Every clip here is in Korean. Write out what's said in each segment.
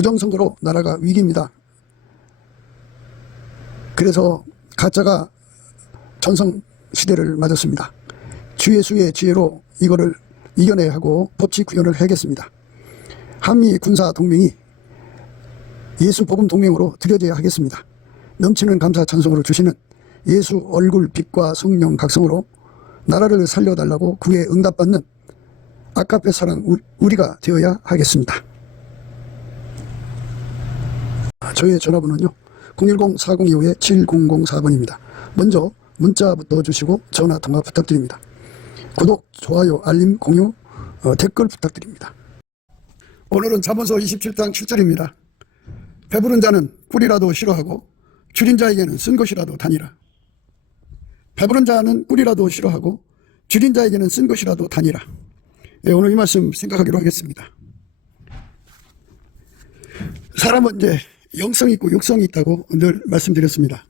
부정선거로 나라가 위기입니다. 그래서 가짜가 전성시대를 맞았습니다. 주 예수의 지혜로 이거를 이겨내야 하고 법치 구현을 해야겠습니다. 한미 군사 동맹이 예수 복음 동맹으로 들여져야 하겠습니다. 넘치는 감사 찬송으로 주시는 예수 얼굴 빛과 성령 각성으로 나라를 살려달라고 구에 응답받는 아카페 사랑 우리가 되어야 하겠습니다. 저의 전화번호는요 010-4025-7004번입니다. 먼저 문자부터 주시고 전화 통화 부탁드립니다. 구독, 좋아요, 알림, 공유, 댓글 부탁드립니다. 오늘은 잠언서 27장 7절입니다. 배부른 자는 꿀이라도 싫어하고 줄인 자에게는 쓴 것이라도 다니라. 배부른 자는 꿀이라도 싫어하고 줄인 자에게는 쓴 것이라도 다니라. 네, 오늘 이 말씀 생각하기로 하겠습니다. 사람은 이제 영성이 있고 육성이 있다고 늘 말씀드렸습니다.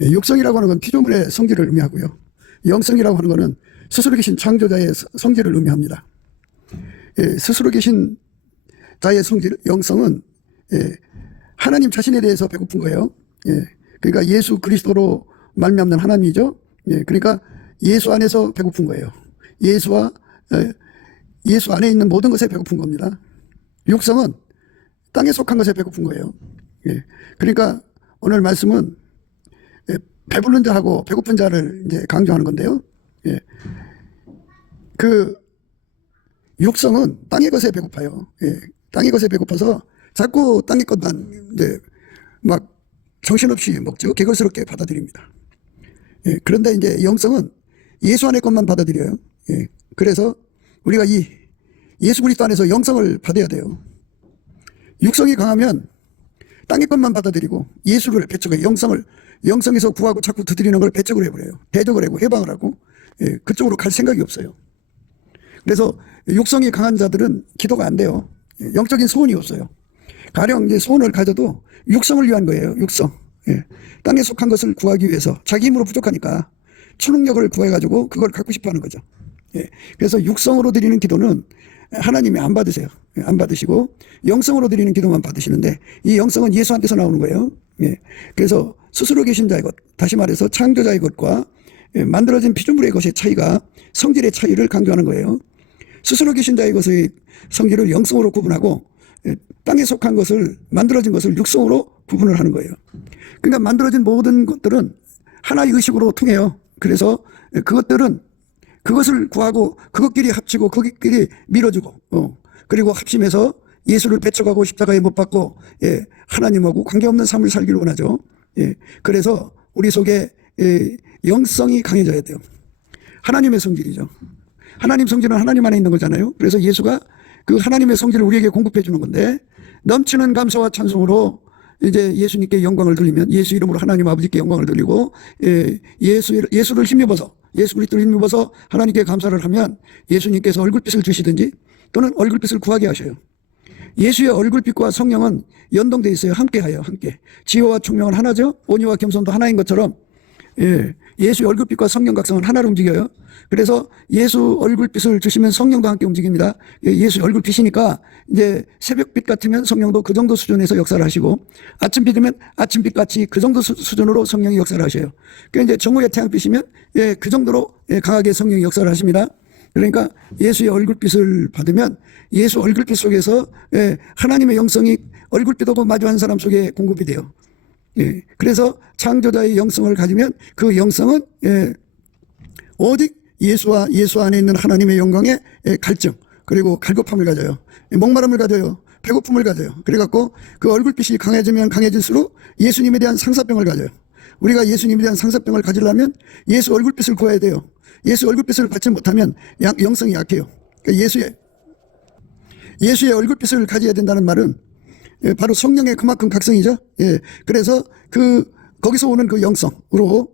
육성이라고 하는 건 피조물의 성질을 의미하고요. 영성이라고 하는 것은 스스로 계신 창조자의 성질을 의미합니다. 스스로 계신 자의 성질, 영성은 하나님 자신에 대해서 배고픈 거예요. 그러니까 예수 그리스도로 말미암는 하나님이죠. 그러니까 예수 안에서 배고픈 거예요. 예수 안에 있는 모든 것에 배고픈 겁니다. 육성은 땅에 속한 것에 배고픈 거예요. 그러니까 오늘 말씀은 배부른 자하고 배고픈 자를 이제 강조하는 건데요. 그 육성은 땅의 것에 배고파요. 땅의 것에 배고파서 자꾸 땅의 것만 이제 막 정신없이 먹죠. 개걸스럽게 받아들입니다. 그런데 이제 영성은 예수 안의 것만 받아들여요. 그래서 우리가 이 예수 그리스도 안에서 영성을 받아야 돼요. 육성이 강하면 땅의 것만 받아들이고 예수를 배척해 영성에서 구하고 자꾸 두드리는 걸 배척을 해버려요. 대적을 하고 해방을 하고 그쪽으로 갈 생각이 없어요. 그래서 육성이 강한 자들은 기도가 안 돼요. 영적인 소원이 없어요. 가령 이제 소원을 가져도 육성을 위한 거예요. 육성. 땅에 속한 것을 구하기 위해서 자기 힘으로 부족하니까 초능력을 구해가지고 그걸 갖고 싶어 하는 거죠. 그래서 육성으로 드리는 기도는 하나님이 안 받으세요. 안 받으시고 영성으로 드리는 기도만 받으시는데 이 영성은 예수한테서 나오는 거예요. 그래서 스스로 계신 자의 것, 다시 말해서 창조자의 것과 만들어진 피조물의 것의 차이가 성질의 차이를 강조하는 거예요. 스스로 계신 자의 것의 성질을 영성으로 구분하고 땅에 속한 것을 만들어진 것을 육성으로 구분을 하는 거예요. 그러니까 만들어진 모든 것들은 하나의 의식으로 통해요. 그래서 그것들은 그것을 구하고 그것끼리 합치고 그것끼리 밀어주고 그리고 합심해서 예수를 배척하고 십자가에 못 박고 하나님하고 관계없는 삶을 살기를 원하죠. 그래서 우리 속에 영성이 강해져야 돼요. 하나님의 성질이죠. 하나님 성질은 하나님 안에 있는 거잖아요. 그래서 예수가 그 하나님의 성질을 우리에게 공급해 주는 건데 넘치는 감사와 찬송으로 이제 예수님께 영광을 돌리면 예수 이름으로 하나님 아버지께 영광을 돌리고 예수를 힘입어서 예수 그리스도를 힘입어서 하나님께 감사를 하면 예수님께서 얼굴빛을 주시든지 또는 얼굴빛을 구하게 하셔요. 예수의 얼굴빛과 성령은 연동되어 있어요. 함께하여 함께. 지혜와 총명은 하나죠. 온유와 겸손도 하나인 것처럼 예수의 얼굴빛과 성령 각성은 하나로 움직여요. 그래서 예수 얼굴빛을 주시면 성령도 함께 움직입니다. 예수 얼굴빛이니까 이제 새벽빛 같으면 성령도 그 정도 수준에서 역사를 하시고 아침빛이면 아침빛 같이 그 정도 수준으로 성령이 역사를 하셔요. 그러니까 이제 정오의 태양빛이면 그 정도로 강하게 성령이 역사를 하십니다. 그러니까 예수의 얼굴빛을 받으면 예수 얼굴빛 속에서 하나님의 영성이 얼굴빛하고 마주한 사람 속에 공급이 돼요. 그래서 창조자의 영성을 가지면 그 영성은 오직 예수와 예수 안에 있는 하나님의 영광의 갈증 그리고 갈급함을 가져요. 목마름을 가져요. 배고픔을 가져요. 그래갖고 그 얼굴빛이 강해지면 강해질수록 예수님에 대한 상사병을 가져요. 우리가 예수님에 대한 상사병을 가지려면 예수 얼굴빛을 구해야 돼요. 예수 얼굴빛을 받지 못하면 영성이 약해요. 그러니까 예수의 얼굴빛을 가져야 된다는 말은 바로 성령의 그만큼 각성이죠. 그래서 거기서 오는 그 영성으로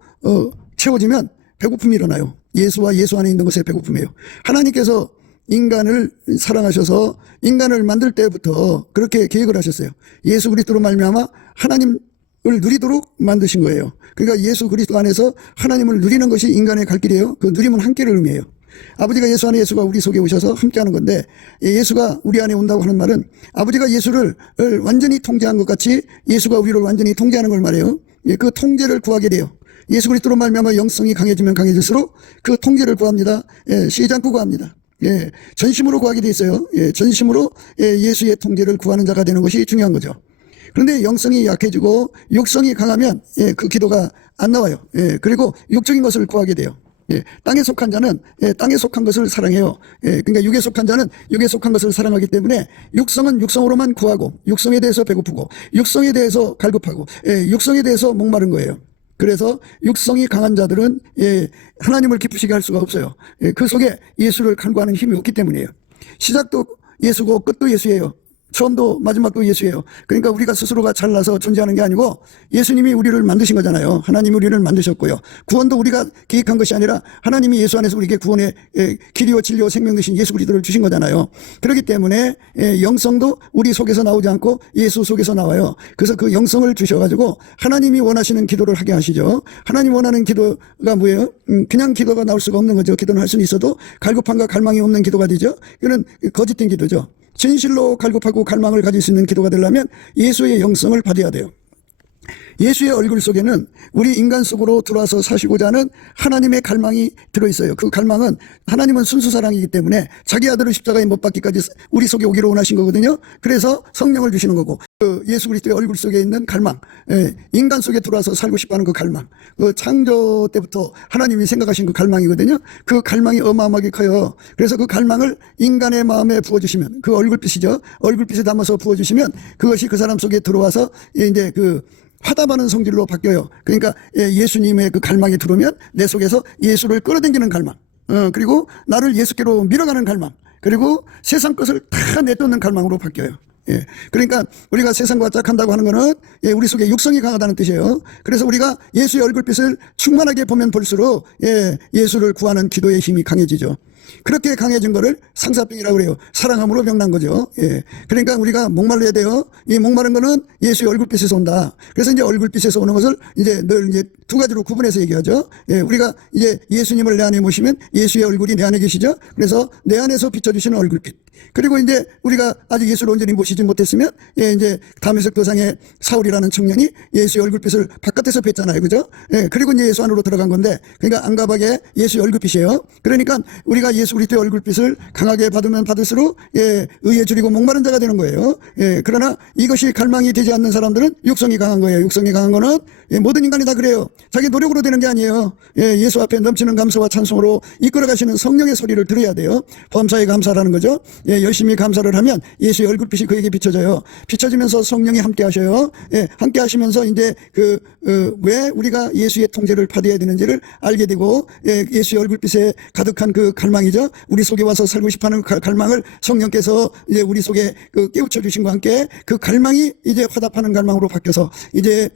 채워지면 배고픔이 일어나요. 예수와 예수 안에 있는 것에 배고픔이에요. 하나님께서 인간을 사랑하셔서 인간을 만들 때부터 그렇게 계획을 하셨어요. 예수 그리스도로 말미암아 하나님을 누리도록 만드신 거예요. 그러니까 예수 그리스도 안에서 하나님을 누리는 것이 인간의 갈 길이에요. 그 누림은 한 길을 의미해요. 아버지가 예수 안에 예수가 우리 속에 오셔서 함께하는 건데 예수가 우리 안에 온다고 하는 말은 아버지가 예수를 완전히 통제한 것 같이 예수가 우리를 완전히 통제하는 걸 말해요. 그 통제를 구하게 돼요. 예수 그리스도로 말미암아 영성이 강해지면 강해질수록 그 통제를 구합니다. 쉬지 않고 구합니다. 전심으로 구하게 돼 있어요. 전심으로 예수의 통제를 구하는 자가 되는 것이 중요한 거죠. 그런데 영성이 약해지고 육성이 강하면 그 기도가 안 나와요. 그리고 육적인 것을 구하게 돼요. 땅에 속한 자는 땅에 속한 것을 사랑해요. 그러니까 육에 속한 자는 육에 속한 것을 사랑하기 때문에 육성은 육성으로만 구하고 육성에 대해서 배고프고 육성에 대해서 갈급하고 육성에 대해서 목마른 거예요. 그래서 육성이 강한 자들은 하나님을 기쁘시게 할 수가 없어요. 그 속에 예수를 간구하는 힘이 없기 때문이에요. 시작도 예수고 끝도 예수예요. 처음도 마지막도 예수예요. 그러니까 우리가 스스로가 잘나서 존재하는 게 아니고 예수님이 우리를 만드신 거잖아요. 하나님이 우리를 만드셨고요. 구원도 우리가 계획한 것이 아니라 하나님이 예수 안에서 우리에게 구원의 길이요 진리요 생명 되신 예수 그리스도를 주신 거잖아요. 그렇기 때문에 영성도 우리 속에서 나오지 않고 예수 속에서 나와요. 그래서 그 영성을 주셔가지고 하나님이 원하시는 기도를 하게 하시죠. 하나님 원하는 기도가 뭐예요? 그냥 기도가 나올 수가 없는 거죠. 기도는 할 수는 있어도 갈급함과 갈망이 없는 기도가 되죠. 이거는 거짓된 기도죠. 진실로 갈급하고 갈망을 가질 수 있는 기도가 되려면 예수의 영성을 받아야 돼요. 예수의 얼굴 속에는 우리 인간 속으로 들어와서 사시고자 하는 하나님의 갈망이 들어있어요. 그 갈망은 하나님은 순수사랑이기 때문에 자기 아들을 십자가에 못 박기까지 우리 속에 오기를 원하신 거거든요. 그래서 성령을 주시는 거고 그 예수 그리스도의 얼굴 속에 있는 갈망, 인간 속에 들어와서 살고 싶어하는 그 갈망, 그 창조 때부터 하나님이 생각하신 그 갈망이거든요. 그 갈망이 어마어마하게 커요. 그래서 그 갈망을 인간의 마음에 부어주시면 그 얼굴빛이죠. 얼굴빛에 담아서 부어주시면 그것이 그 사람 속에 들어와서 이제 그 화답하는 성질로 바뀌어요. 그러니까 예수님의 그 갈망이 들어오면 내 속에서 예수를 끌어당기는 갈망, 그리고 나를 예수께로 밀어가는 갈망, 그리고 세상 것을 다 내쫓는 갈망으로 바뀌어요. 그러니까 우리가 세상과 짝한다고 하는 거는 우리 속에 육성이 강하다는 뜻이에요. 그래서 우리가 예수의 얼굴빛을 충만하게 보면 볼수록 예수를 구하는 기도의 힘이 강해지죠. 그렇게 강해진 거를 상사병이라고 그래요. 사랑함으로 병난 거죠. 그러니까 우리가 목말라야 돼요. 이 목마른 거는 예수의 얼굴빛에서 온다. 그래서 이제 얼굴빛에서 오는 것을 이제 늘 이제 두 가지로 구분해서 얘기하죠. 우리가 이제 예수님을 내 안에 모시면 예수의 얼굴이 내 안에 계시죠. 그래서 내 안에서 비춰주시는 얼굴빛. 그리고 이제 우리가 아직 예수를 온전히 모시지 못했으면 이제 다메섹 도상의 사울이라는 청년이 예수의 얼굴빛을 바깥에서 뵀잖아요. 그죠? 그리고 이제 예수 안으로 들어간 건데 그러니까 안가박에 예수의 얼굴빛이에요. 그러니까 우리가 예수 그리스도의 얼굴빛을 강하게 받으면 받을수록 의에 줄이고 목마른 자가 되는 거예요. 그러나 이것이 갈망이 되지 않는 사람들은 육성이 강한 거예요. 육성이 강한 거는 모든 인간이 다 그래요. 자기 노력으로 되는 게 아니에요. 예수 앞에 넘치는 감사와 찬송으로 이끌어가시는 성령의 소리를 들어야 돼요. 범사에 감사라는 거죠. 열심히 감사를 하면 예수의 얼굴빛이 그에게 비춰져요. 비춰지면서 성령이 함께 하셔요. 함께 하시면서 이제 왜 우리가 예수의 통제를 받아야 되는지를 알게 되고 예수의 얼굴빛에 가득한 그 갈망이죠. 우리 속에 와서 살고 싶어하는 갈망을 성령께서 이제 우리 속에 깨우쳐 주신 것과 함께 그 갈망이 이제 화답하는 갈망으로 바뀌어서 이제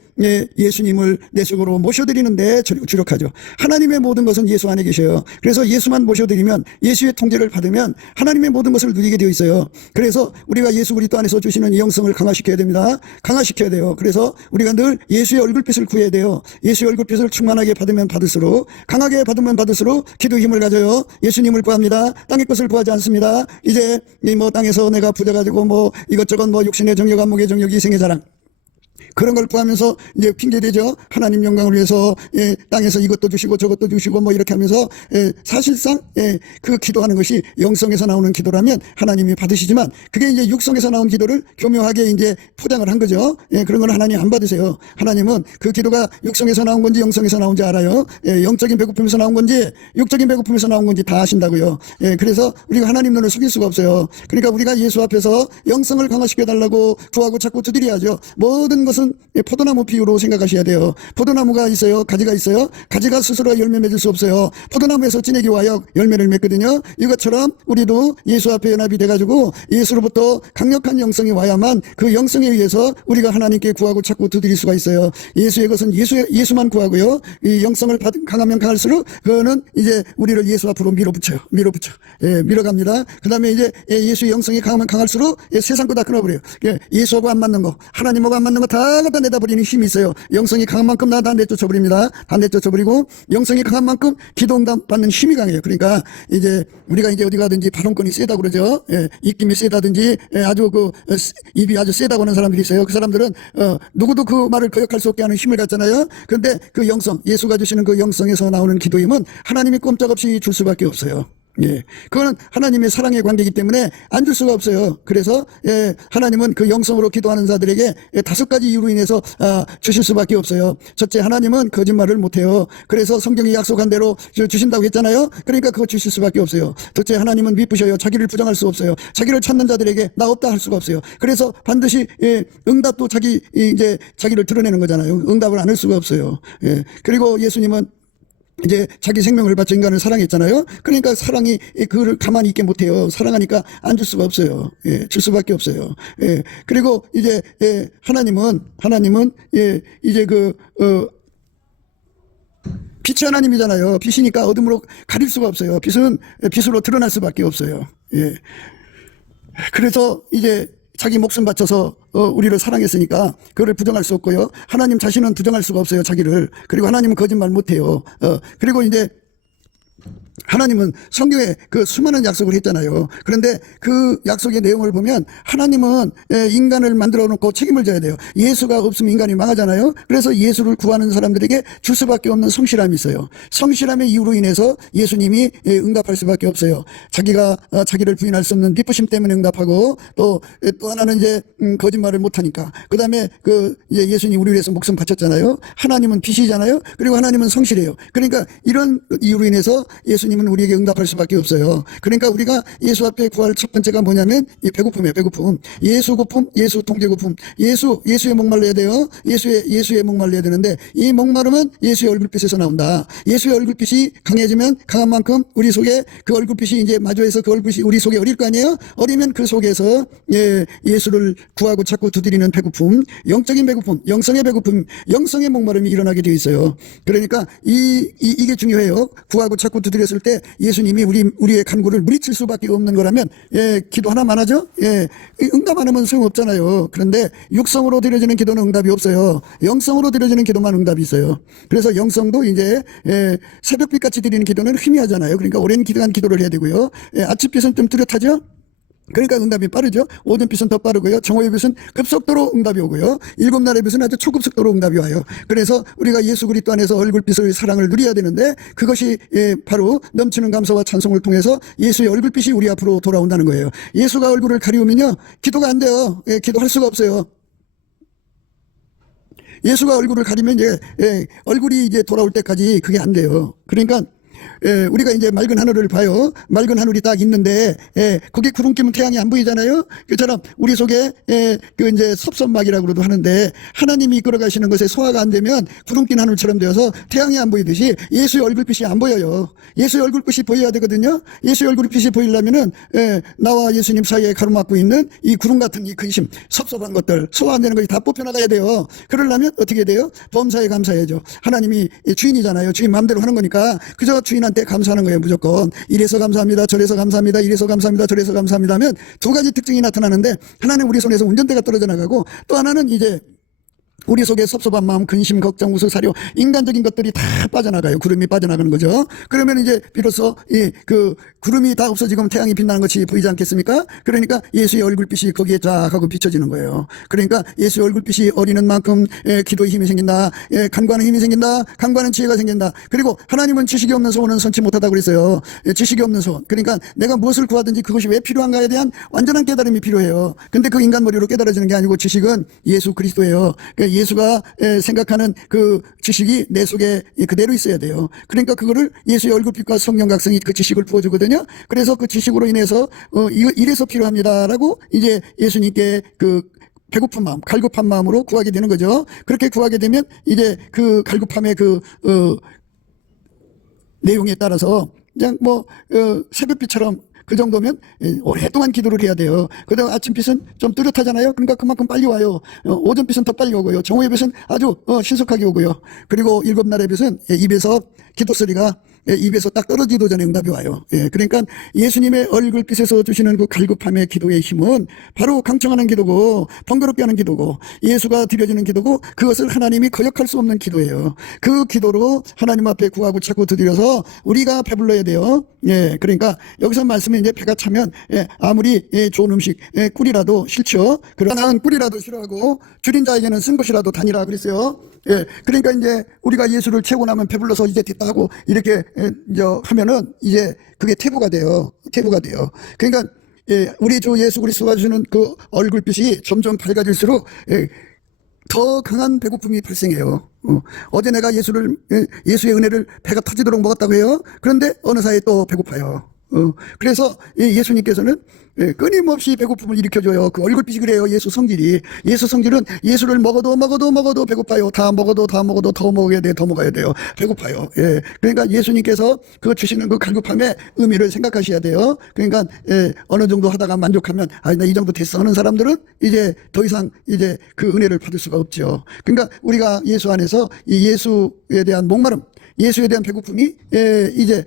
예수님을 내 속으로 모셔드리는데 주력하죠. 하나님의 모든 것은 예수 안에 계셔요. 그래서 예수만 모셔드리면 예수의 통제를 받으면 하나님의 모든 것을 누리게 되어 있어요. 그래서 우리가 예수 그리스도 안에서 주시는 이 영성을 강화시켜야 됩니다. 강화시켜야 돼요. 그래서 우리가 늘 예수의 얼굴빛을 구해야 돼요. 예수의 얼굴빛을 충만하게 받으면 받을수록 강하게 받으면 받을수록 기도 힘을 가져요. 예수님을 구합니다. 땅의 것을 구하지 않습니다. 이제 뭐 땅에서 내가 부자가 되고 뭐 이것저것 뭐 육신의 정욕, 안목의 정욕, 이생의 자랑 그런 걸 구하면서 이제 핑계대죠. 하나님 영광을 위해서 땅에서 이것도 주시고 저것도 주시고 뭐 이렇게 하면서 사실상 그 기도하는 것이 영성에서 나오는 기도라면 하나님이 받으시지만 그게 이제 육성에서 나온 기도를 교묘하게 이제 포장을 한 거죠. 그런 건 하나님 안 받으세요. 하나님은 그 기도가 육성에서 나온 건지 영성에서 나온지 알아요. 영적인 배고픔에서 나온 건지 육적인 배고픔에서 나온 건지 다 아신다고요. 그래서 우리가 하나님 눈을 속일 수가 없어요. 그러니까 우리가 예수 앞에서 영성을 강화시켜 달라고 구하고 자꾸 두드려야죠. 모든 것은 포도나무 비유로 생각하셔야 돼요. 포도나무가 있어요. 가지가 있어요. 가지가 스스로 열매 맺을 수 없어요. 포도나무에서 찐액이 와요. 열매를 맺거든요. 이것처럼 우리도 예수 앞에 연합이 돼가지고 예수로부터 강력한 영성이 와야만 그 영성에 의해서 우리가 하나님께 구하고 자꾸 두드릴 수가 있어요. 예수의 것은 예수만 구하고요. 이 영성을 강하면 강할수록 그거는 이제 우리를 예수 앞으로 밀어붙여요. 밀어갑니다. 그 다음에 이제 예수의 영성이 강하면 강할수록 세상 거 다 끊어버려요. 예수하고 안 맞는 거, 하나님하고 안 맞는 거 다 다 갖다 내다버리는 힘이 있어요. 영성이 강한 만큼 다 내쫓아버립니다. 다 내쫓아버리고 영성이 강한 만큼 기도응답 받는 힘이 강해요. 그러니까 이제 우리가 이제 어디 가든지 발언권이 세다고 그러죠. 예, 입김이 세다든지 아주 입이 아주 세다고 하는 사람들이 있어요. 그 사람들은 누구도 그 말을 거역할 수 없게 하는 힘을 갖잖아요. 그런데 그 영성, 예수가 주시는 그 영성에서 나오는 기도 힘은 하나님이 꼼짝없이 줄 수밖에 없어요. 예. 그거는 하나님의 사랑의 관계이기 때문에 안 줄 수가 없어요. 그래서, 하나님은 그 영성으로 기도하는 자들에게 5가지 이유로 인해서, 주실 수밖에 없어요. 첫째, 하나님은 거짓말을 못해요. 그래서 성경이 약속한 대로 주신다고 했잖아요. 그러니까 그거 주실 수밖에 없어요. 둘째, 하나님은 미쁘셔요. 자기를 부정할 수 없어요. 자기를 찾는 자들에게 나 없다 할 수가 없어요. 그래서 반드시, 응답도 자기를 드러내는 거잖아요. 응답을 안 할 수가 없어요. 예. 그리고 예수님은 이제 자기 생명을 바쳐 인간을 사랑했잖아요. 그러니까 사랑이 그를 가만히 있게 못해요. 사랑하니까 안 줄 수가 없어요. 예, 줄 수밖에 없어요. 예, 그리고 이제 하나님은 이제 빛이 하나님이잖아요. 빛이니까 어둠으로 가릴 수가 없어요. 빛은 빛으로 드러날 수밖에 없어요. 예, 그래서 이제 자기 목숨 바쳐서 우리를 사랑했으니까 그를 부정할 수 없고요. 하나님 자신은 부정할 수가 없어요. 자기를. 그리고 하나님은 거짓말 못해요. 그리고 이제 하나님은 성경에 그 수많은 약속을 했잖아요. 그런데 그 약속의 내용을 보면 하나님은 인간을 만들어 놓고 책임을 져야 돼요. 예수가 없으면 인간이 망하잖아요. 그래서 예수를 구하는 사람들에게 줄 수밖에 없는 성실함이 있어요. 성실함의 이유로 인해서 예수님이 응답할 수밖에 없어요. 자기가 자기를 부인할 수 없는 기쁘심 때문에 응답하고 또 하나는 이제 거짓말을 못하니까. 그다음에 이제 예수님 우리 위해서 목숨 바쳤잖아요. 하나님은 빛이잖아요. 그리고 하나님은 성실해요. 그러니까 이런 이유로 인해서 예수님은 우리에게 응답할 수밖에 없어요. 그러니까 우리가 예수 앞에 구할 첫 번째가 뭐냐면 이 배고픔이에요. 배고픔. 예수 고품, 예수 통제 고품. 예수에 목말라야 돼요. 예수에 목말라야 되는데 이 목마름은 예수의 얼굴빛에서 나온다. 예수의 얼굴빛이 강해지면 강한 만큼 우리 속에 그 얼굴빛이 이제 마주해서 그 얼굴빛이 우리 속에 어릴 거 아니에요? 어리면 그 속에서 예수를 구하고 찾고 두드리는 배고픔, 영적인 배고픔, 영성의 배고픔, 영성의 목마름이 일어나게 되어 있어요. 그러니까 이게 중요해요. 구하고 찾고 두드렸을 때 예수님이 우리의 간구를 물리칠 수밖에 없는 거라면 기도 하나만 하죠. 응답 안 하면 소용없잖아요. 그런데 육성으로 드려지는 기도는 응답이 없어요. 영성으로 드려지는 기도만 응답이 있어요. 그래서 영성도 이제 새벽빛같이 드리는 기도는 희미하잖아요. 그러니까 오랜 기간 기도를 해야 되고요. 아침빛은 좀 뚜렷하죠. 그러니까 응답이 빠르죠. 오전빛은 더 빠르고요. 정오의 빛은 급속도로 응답이 오고요. 일곱날의 빛은 아주 초급속도로 응답이 와요. 그래서 우리가 예수 그리스도 안에서 얼굴빛의 사랑을 누려야 되는데 그것이 바로 넘치는 감사와 찬송을 통해서 예수의 얼굴빛이 우리 앞으로 돌아온다는 거예요. 예수가 얼굴을 가리우면요 기도가 안 돼요. 기도할 수가 없어요. 예수가 얼굴을 가리면 얼굴이 이제 돌아올 때까지 그게 안 돼요. 그러니까 우리가 이제 맑은 하늘을 봐요. 맑은 하늘이 딱 있는데, 거기 구름 끼면 태양이 안 보이잖아요. 그처럼 우리 속에, 이제 섭섭막이라고도 하는데, 하나님이 이끌어 가시는 것에 소화가 안 되면 구름 낀 하늘처럼 되어서 태양이 안 보이듯이 예수의 얼굴빛이 안 보여요. 예수의 얼굴빛이 보여야 되거든요. 예수의 얼굴빛이 보이려면은, 나와 예수님 사이에 가로막고 있는 이 구름 같은 이 근심, 섭섭한 것들, 소화 안 되는 것이 다 뽑혀나가야 돼요. 그러려면 어떻게 돼요? 범사에 감사해야죠. 하나님이 주인이잖아요. 주인 마음대로 하는 거니까, 그저 주인한테 감사하는 거예요. 무조건 이래서 감사합니다, 저래서 감사합니다, 이래서 감사합니다, 저래서 감사합니다 하면 두 가지 특징이 나타나는데 하나는 우리 손에서 운전대가 떨어져 나가고 또 하나는 이제 우리 속에 섭섭한 마음, 근심, 걱정, 우스, 사료, 인간적인 것들이 다 빠져나가요. 구름이 빠져나가는 거죠. 그러면 이제 비로소 그 구름이 다 없어지고 태양이 빛나는 것이 보이지 않겠습니까? 그러니까 예수의 얼굴빛이 거기에 쫙 하고 비춰지는 거예요. 그러니까 예수의 얼굴빛이 어리는 만큼 기도에 힘이 생긴다. 간과는 힘이 생긴다. 간과는 지혜가 생긴다. 그리고 하나님은 지식이 없는 소원은 선치 못하다고 그랬어요. 지식이 없는 소원. 그러니까 내가 무엇을 구하든지 그것이 왜 필요한가에 대한 완전한 깨달음이 필요해요. 근데 그 인간 머리로 깨달아지는 게 아니고 지식은 예수 그리스도예요. 예수가 생각하는 그 지식이 내 속에 그대로 있어야 돼요. 그러니까 그거를 예수의 얼굴빛과 성령 각성이 그 지식을 부어주거든요. 그래서 그 지식으로 인해서 이래서 필요합니다라고 이제 예수님께 그 배고픈 마음, 갈급한 마음으로 구하게 되는 거죠. 그렇게 구하게 되면 이제 그 갈급함의 내용에 따라서 그냥 새벽빛처럼 그 정도면 오랫동안 기도를 해야 돼요. 그다음 아침빛은 좀 뚜렷하잖아요. 그러니까 그만큼 빨리 와요. 오전빛은 더 빨리 오고요. 정오의 빛은 아주 신속하게 오고요. 그리고 일곱날의 빛은 입에서 기도 소리가 입에서 딱 떨어지도 전에 응답이 와요. 그러니까 예수님의 얼굴빛에서 주시는 그 갈급함의 기도의 힘은 바로 강청하는 기도고 번거롭게 하는 기도고 예수가 드려지는 기도고 그것을 하나님이 거역할 수 없는 기도예요. 그 기도로 하나님 앞에 구하고 찾고 드려서 우리가 배불러야 돼요. 그러니까 여기서 말씀에 이제 배가 차면 아무리 좋은 음식 꿀이라도 싫죠. 그러나 나는 꿀이라도 싫어하고 줄인 자에게는 쓴 것이라도 다니라 그랬어요. 그러니까 이제 우리가 예수를 채우고 나면 배불러서 이제 됐다 하고 이렇게 이제 하면은 이제 그게 태부가 돼요. 태부가 돼요. 그러니까 우리 주 예수 그리스도가 주는 그 얼굴빛이 점점 밝아질수록 더 강한 배고픔이 발생해요. 어제 내가 예수의 은혜를 배가 터지도록 먹었다고 해요. 그런데 어느 사이에 또 배고파요. 그래서 예수님께서는 끊임없이 배고픔을 일으켜줘요. 그 얼굴빛이 그래요. 예수 성질이. 예수 성질은 예수를 먹어도 배고파요. 다 먹어도 더 먹어야 돼요. 더 먹어야 돼요. 배고파요. 그러니까 예수님께서 그 주시는 그 갈급함의 의미를 생각하셔야 돼요. 그러니까 어느 정도 하다가 만족하면 나 이 정도 됐어 하는 사람들은 이제 더 이상 이제 그 은혜를 받을 수가 없죠. 그러니까 우리가 예수 안에서 이 예수에 대한 목마름, 예수에 대한 배고픔이 이제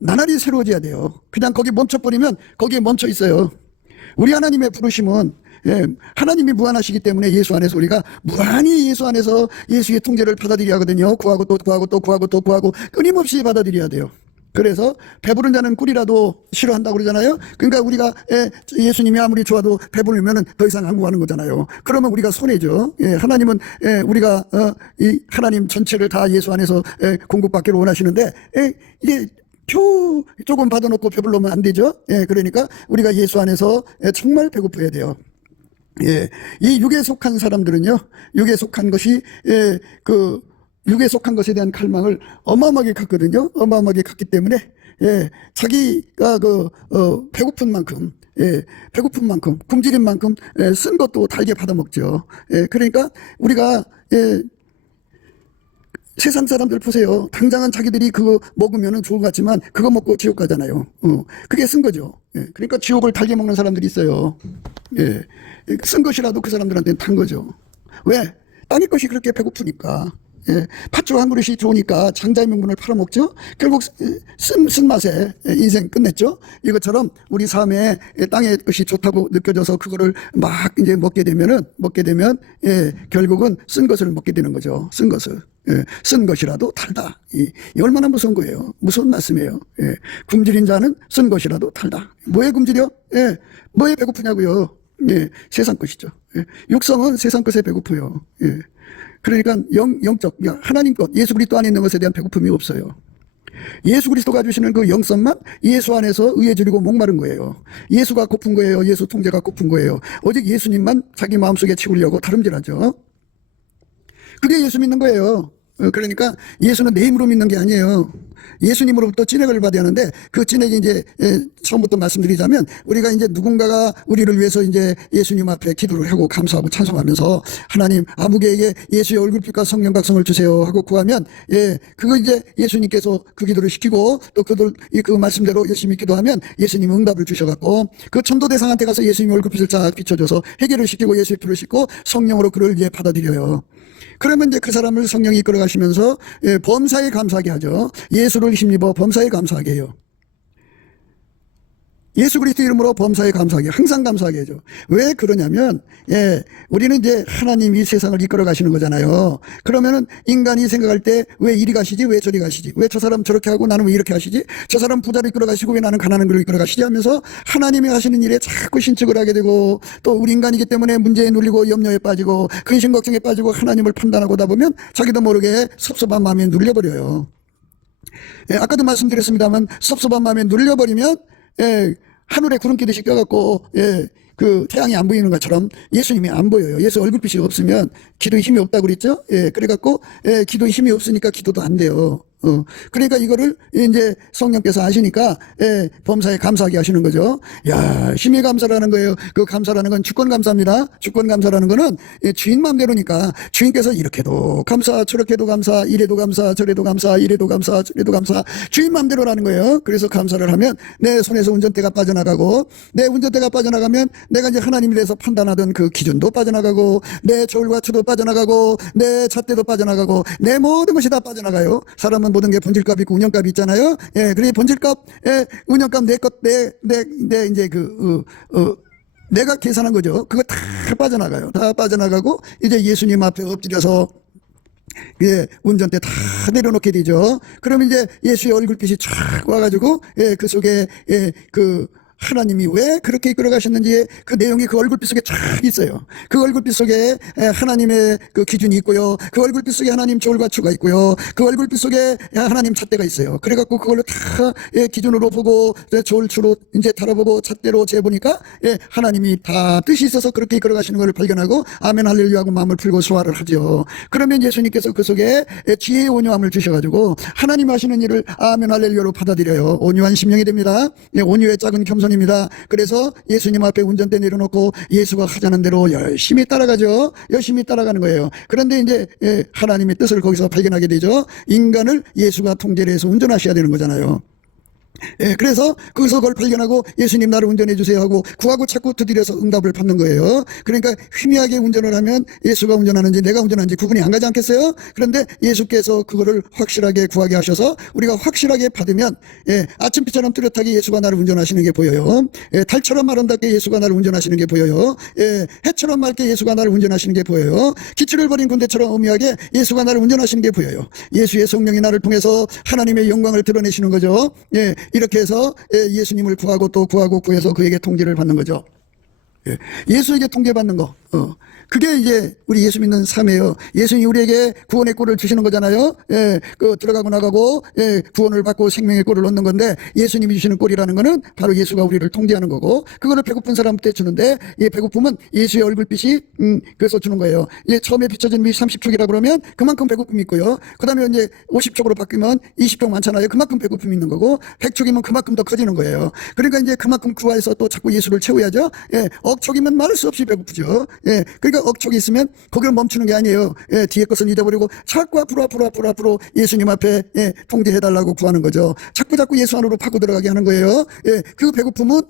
나날이 새로워져야 돼요. 그냥 거기 멈춰버리면 거기에 멈춰 있어요. 우리 하나님의 부르심은 하나님이 무한하시기 때문에 예수 안에서 우리가 무한히 예수 안에서 예수의 통제를 받아들여야 하거든요. 구하고 또 구하고 끊임없이 받아들여야 돼요. 그래서 배부른 자는 꿀이라도 싫어한다고 그러잖아요. 그러니까 우리가 예수님이 아무리 좋아도 배부르면 더 이상 안 구하는 거잖아요. 그러면 우리가 손해죠. 하나님은 우리가 이 하나님 전체를 다 예수 안에서 공급받기를 원하시는데 이게 표 조금 받아놓고 배불러면 안 되죠. 그러니까 우리가 예수 안에서 정말 배고파야 돼요. 이 육에 속한 사람들은요, 육에 속한 것이 육에 속한 것에 대한 갈망을 어마어마하게 갖거든요. 어마어마하게 갖기 때문에 자기가 배고픈 만큼 굶주린 만큼 쓴 것도 달게 받아먹죠. 그러니까 우리가 세상 사람들 보세요. 당장은 자기들이 그거 먹으면 좋은 것 같지만 그거 먹고 지옥 가잖아요. 그게 쓴 거죠. 그러니까 지옥을 달게 먹는 사람들이 있어요. 쓴 것이라도 그 사람들한테는 탄 거죠. 왜? 땅의 것이 그렇게 배고프니까. 팥죽 한 그릇이 좋으니까 장자의 명분을 팔아먹죠. 결국 쓴 맛에 인생 끝냈죠. 이것처럼 우리 삶에 땅의 것이 좋다고 느껴져서 그거를 막 이제 먹게 되면 결국은 쓴 것을 먹게 되는 거죠. 쓴 것을. 쓴 것이라도 달다. 이 얼마나 무서운 거예요. 무서운 말씀이에요. 굶주린 자는 쓴 것이라도 달다. 뭐에 굶주려? 뭐에 배고프냐고요. 세상 것이죠. 육성은 세상 것에 배고프요. 그러니까 영적 하나님 것 예수 그리스도 안에 있는 것에 대한 배고픔이 없어요. 예수 그리스도가 주시는 그 영성만 예수 안에서 의에 줄이고 목마른 거예요. 예수가 고픈 거예요. 예수 통제가 고픈 거예요. 오직 예수님만 자기 마음속에 채우려고 다름질하죠. 그게 예수 믿는 거예요. 그러니까 예수는 내 힘으로 믿는 게 아니에요. 예수님으로부터 찐액을 받아야 하는데 그 찐액이 이제 처음부터 말씀드리자면 우리가 이제 누군가가 우리를 위해서 이제 예수님 앞에 기도를 하고 감사하고 찬송하면서 하나님 아무개에게 예수의 얼굴빛과 성령 각성을 주세요 하고 구하면 그거 이제 예수님께서 그 기도를 시키고 또 그들 그 말씀대로 열심히 기도하면 예수님 응답을 주셔갖고 그 천도 대상한테 가서 예수님 얼굴빛을 쫙 비춰줘서 해결을 시키고 예수의 피를 싣고 성령으로 그를 이제 받아들여요. 그러면 이제 그 사람을 성령이 이끌어 가시면서 범사에 감사하게 하죠. 예수를 힘입어 범사에 감사하게 해요. 예수 그리스도 이름으로 범사에 감사하게, 항상 감사하게 해줘. 왜 그러냐면, 우리는 이제 하나님이 세상을 이끌어 가시는 거잖아요. 그러면은 인간이 생각할 때 왜 이리 가시지? 왜 저리 가시지? 왜 저 사람 저렇게 하고 나는 왜 이렇게 하시지? 저 사람 부자를 이끌어 가시고 왜 나는 가난한 걸 이끌어 가시지? 하면서 하나님이 하시는 일에 자꾸 신축을 하게 되고 또 우리 인간이기 때문에 문제에 눌리고 염려에 빠지고 근심 걱정에 빠지고 하나님을 판단하고 다 보면 자기도 모르게 섭섭한 마음에 눌려버려요. 아까도 말씀드렸습니다만 섭섭한 마음에 눌려버리면 하늘에 구름 끼듯이 껴갖고 그 태양이 안 보이는 것처럼 예수님이 안 보여요. 예수 얼굴빛이 없으면 기도에 힘이 없다고 그랬죠. 그래갖고 기도에 힘이 없으니까 기도도 안 돼요. 그러니까 이거를 이제 성령께서 하시니까 범사에 감사하게 하시는 거죠. 야, 힘이 감사라는 거예요. 그 감사라는 건 주권 감사입니다. 주권 감사라는 거는 주인 마음대로니까 주인께서 이렇게도 감사, 저렇게도 감사, 이래도 감사, 저래도 감사, 이래도 감사, 저래도 감사, 주인 마음대로라는 거예요. 그래서 감사를 하면 내 손에서 운전대가 빠져나가고 내 운전대가 빠져나가면 내가 이제 하나님에 대해서 판단하던 그 기준도 빠져나가고 내 저울과 추도 빠져나가고 내 잣대도 빠져나가고 내 모든 것이 다 빠져나가요. 사람은 보면 모든 게 본질값이 있고 운영값이 있잖아요. 예, 그러니 본질값, 운영값 이제 내가 계산한 거죠. 그거 다 빠져나가요. 다 빠져나가고 이제 예수님 앞에 엎드려서 운전대 다 내려놓게 되죠. 그러면 이제 예수의 얼굴빛이 쫙 와가지고 그 속에 하나님이 왜 그렇게 이끌어 가셨는지 그 내용이 그 얼굴빛 속에 쫙 있어요. 그 얼굴빛 속에 하나님의 그 기준이 있고요. 그 얼굴빛 속에 하나님 조울과추가 있고요. 그 얼굴빛 속에 하나님 잣대가 있어요. 그래갖고 그걸로 다 기준으로 보고 조울추로 이제 달아보고 잣대로 재보니까 하나님이 다 뜻이 있어서 그렇게 이끌어 가시는 걸 발견하고 아멘 할렐루야 하고 마음을 풀고 소화를 하죠. 그러면 예수님께서 그 속에 지혜의 온유함을 주셔가지고 하나님 하시는 일을 아멘 할렐루야로 받아들여요. 온유한 심령이 됩니다. 온유의 작은 겸손 입니다. 그래서 예수님 앞에 운전대 내려놓고 예수가 하자는 대로 열심히 따라가죠. 열심히 따라가는 거예요. 그런데 이제 하나님의 뜻을 거기서 발견하게 되죠. 인간을 예수가 통제를 해서 운전하셔야 되는 거잖아요. 그래서 거기서 그걸 발견하고 예수님 나를 운전해 주세요 하고 구하고 자꾸 두드려서 응답을 받는 거예요. 그러니까 희미하게 운전을 하면 예수가 운전하는지 내가 운전하는지 구분이 안 가지 않겠어요? 그런데 예수께서 그거를 확실하게 구하게 하셔서 우리가 확실하게 받으면 아침비처럼 뚜렷하게 예수가 나를 운전하시는 게 보여요. 달처럼 아름답게 예수가 나를 운전하시는 게 보여요. 해처럼 맑게 예수가 나를 운전하시는 게 보여요. 기초를 버린 군대처럼 엄미하게 예수가 나를 운전하시는 게 보여요. 예수의 성령이 나를 통해서 하나님의 영광을 드러내시는 거죠. 이렇게 해서 예수님을 구하고 또 구하고 구해서 그에게 통제를 받는 거죠. 예수에게 통제받는 거. 그게 이제 우리 예수 믿는 삶이에요. 예수님이 우리에게 구원의 꼴을 주시는 거잖아요. 들어가고 나가고 구원을 받고 생명의 꼴을 얻는 건데 예수님이 주시는 꼴이라는 거는 바로 예수가 우리를 통제하는 거고 그거를 배고픈 사람한테 주는데 배고픔은 예수의 얼굴빛이 그래서 주는 거예요. 처음에 비춰진 빛이 30촉이라 그러면 그만큼 배고픔이 있고요. 그 다음에 이제 50촉으로 바뀌면 20촉 많잖아요. 그만큼 배고픔이 있는 거고 100촉이면 그만큼 더 커지는 거예요. 그러니까 이제 그만큼 구하해서 또 자꾸 예수를 채워야죠. 억촉이면 말할 수 없이 배고프죠. 그러니까 억촉이 있으면 거기를 멈추는 게 아니에요. 뒤에 것은 잊어버리고 자꾸 앞으로 예수님 앞에 통제해달라고 구하는 거죠. 자꾸 예수 안으로 파고 들어가게 하는 거예요. 그 배고픔은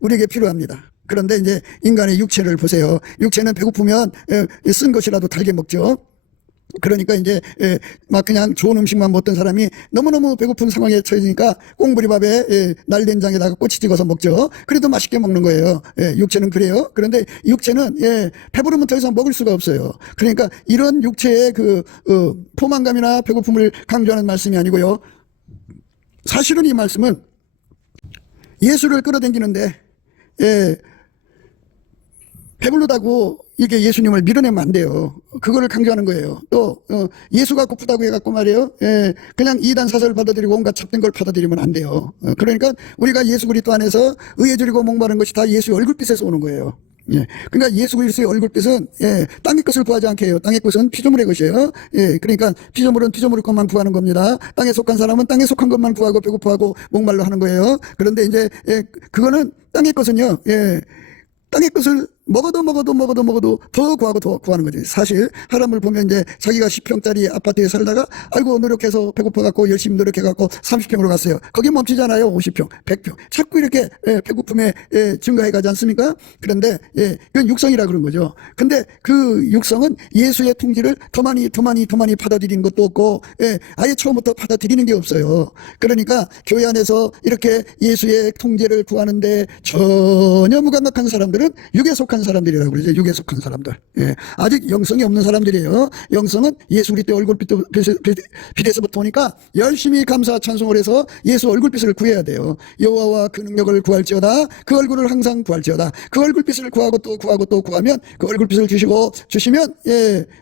우리에게 필요합니다. 그런데 이제 인간의 육체를 보세요. 육체는 배고프면 쓴 것이라도 달게 먹죠. 그러니까 이제 막 그냥 좋은 음식만 먹던 사람이 너무너무 배고픈 상황에 처해지니까 꽁부리밥에 날된장에다가 꼬치 찍어서 먹죠. 그래도 맛있게 먹는 거예요. 육체는 그래요. 그런데 육체는 배부르면 더 이상 먹을 수가 없어요. 그러니까 이런 육체의 포만감이나 배고픔을 강조하는 말씀이 아니고요. 사실은 이 말씀은 예수를 끌어당기는데 배부르다고 이게 예수님을 밀어내면 안 돼요. 그거를 강조하는 거예요. 또 예수가 고프다고 해갖고 말이에요. 그냥 이단 사설을 받아들이고 온갖 잡된 걸 받아들이면 안 돼요. 그러니까 우리가 예수 그리스도 안에서 의에 줄이고 목마른 것이 다 예수의 얼굴빛에서 오는 거예요. 그러니까 예수 그리스도의 얼굴빛은 땅의 것을 구하지 않게 해요. 땅의 것은 피조물의 것이에요. 그러니까 피조물은 피조물의 것만 구하는 겁니다. 땅에 속한 사람은 땅에 속한 것만 구하고 배고파하고 목말라 하는 거예요. 그런데 이제 그거는 땅의 것은요. 땅의 것을 먹어도 더 구하고 더 구하는 거지. 사실 사람을 보면 이제 자기가 10평짜리 아파트에 살다가 아이고 노력해서 배고파갖고 열심히 노력해갖고 30평으로 갔어요. 거기 멈추잖아요. 50평, 100평. 자꾸 이렇게 배고픔에 증가해가지 않습니까? 그런데 이건 육성이라 그런 거죠. 근데 그 육성은 예수의 통지를 더 많이 받아들이는 것도 없고 아예 처음부터 받아들이는 게 없어요. 그러니까 교회 안에서 이렇게 예수의 통제를 구하는데 전혀 무감각한 사람들은 육에 속한 사람들이라고 그러죠. 육에 속한 사람들. 아직 영성이 없는 사람들이에요. 영성은 예수 그리스도의 얼굴빛에서부터 오니까 열심히 감사 찬송을 해서 예수 얼굴빛을 구해야 돼요. 여호와와 그 능력을 구할지어다. 그 얼굴을 항상 구할지어다. 그 얼굴빛을 구하고 또 구하면 그 얼굴빛을 주시면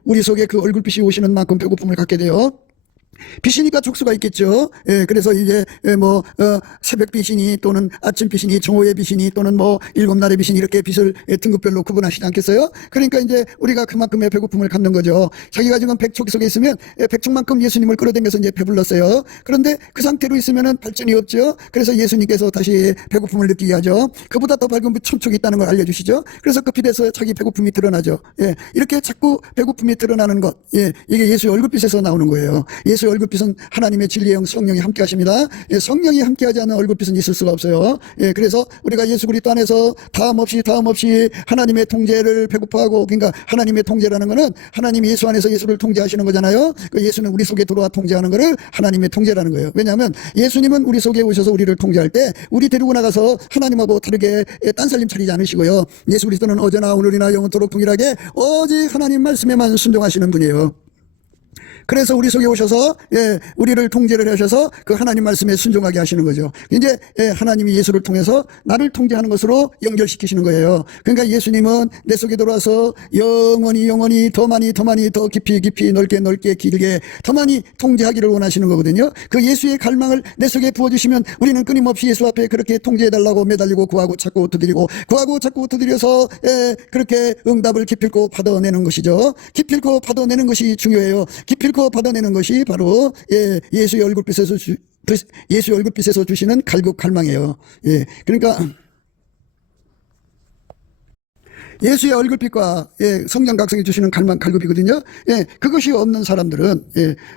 우리 속에 그 얼굴빛이 오시는 만큼 배고픔을 갖게 돼요. 빛이니까 족수가 있겠죠. 그래서 이제 새벽 빛이니 또는 아침 빛이니 정오의 빛이니 또는 일곱 날의 빛이니 이렇게 빛을 등급별로 구분하시지 않겠어요? 그러니까 이제 우리가 그만큼의 배고픔을 갖는 거죠. 자기가 지금 100촉 속에 있으면 100촉만큼 예수님을 끌어당겨서 이제 배불렀어요. 그런데 그 상태로 있으면은 발전이 없죠. 그래서 예수님께서 다시 배고픔을 느끼게 하죠. 그보다 더 밝은 빛 1000촉이 있다는 걸 알려주시죠. 그래서 그 빛에서 자기 배고픔이 드러나죠. 이렇게 자꾸 배고픔이 드러나는 것, 이게 예수의 얼굴빛에서 나오는 거예요. 예수의 예수의 얼굴빛은 하나님의 진리의 영 성령이 함께 하십니다. 예, 성령이 함께하지 않는 얼굴빛은 있을 수가 없어요. 예, 그래서 우리가 예수 그리스도 안에서 다음 없이 하나님의 통제를 배고파하고, 그러니까 하나님의 통제라는 것은 하나님이 예수 안에서 예수를 통제하시는 거잖아요. 그 예수는 우리 속에 들어와 통제하는 것을 하나님의 통제라는 거예요. 왜냐하면 예수님은 우리 속에 오셔서 우리를 통제할 때 우리 데리고 나가서 하나님하고 다르게 딴살림 차리지 않으시고요. 예수 그리스도는 어제나 오늘이나 영원토록 동일하게 오직 하나님 말씀에만 순종하시는 분이에요. 그래서 우리 속에 오셔서 우리를 통제를 하셔서 그 하나님 말씀에 순종하게 하시는 거죠. 이제 하나님이 예수를 통해서 나를 통제하는 것으로 연결시키시는 거예요. 그러니까 예수님은 내 속에 들어와서 영원히 더 많이 더 깊이 넓게 길게 더 많이 통제하기를 원하시는 거거든요. 그 예수의 갈망을 내 속에 부어주시면 우리는 끊임없이 예수 앞에 그렇게 통제해달라고 매달리고 구하고 찾고 두드려서 그렇게 응답을 기필코 받아내는 것이죠. 기필코 받아내는 것이 중요해요. 기필코 받아내는 것이 바로 예수의 얼굴빛에서 주시는 갈망이에요. 그러니까 예수의 얼굴빛과 성령 각성이 주시는 갈급이거든요. 그것이 없는 사람들은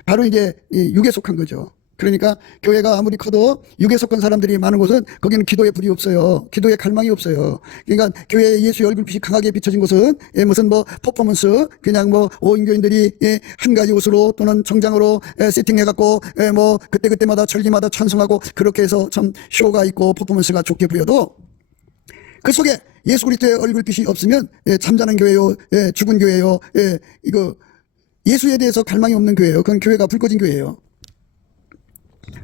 바로 이제 육에 속한 거죠. 그러니까 교회가 아무리 커도 육에 속한 사람들이 많은 곳은 거기는 기도에 불이 없어요. 기도에 갈망이 없어요. 그러니까 교회에 예수의 얼굴빛이 강하게 비춰진 곳은 무슨 퍼포먼스, 그냥 오인교인들이 한 가지 옷으로 또는 정장으로 세팅해갖고 그때마다 절기마다 찬송하고 그렇게 해서 참 쇼가 있고 퍼포먼스가 좋게 보여도 그 속에 예수 그리스도의 얼굴빛이 없으면 잠자는 교회요, 죽은 교회요, 이거 예수에 대해서 갈망이 없는 교회예요. 그건 교회가 불 꺼진 교회예요.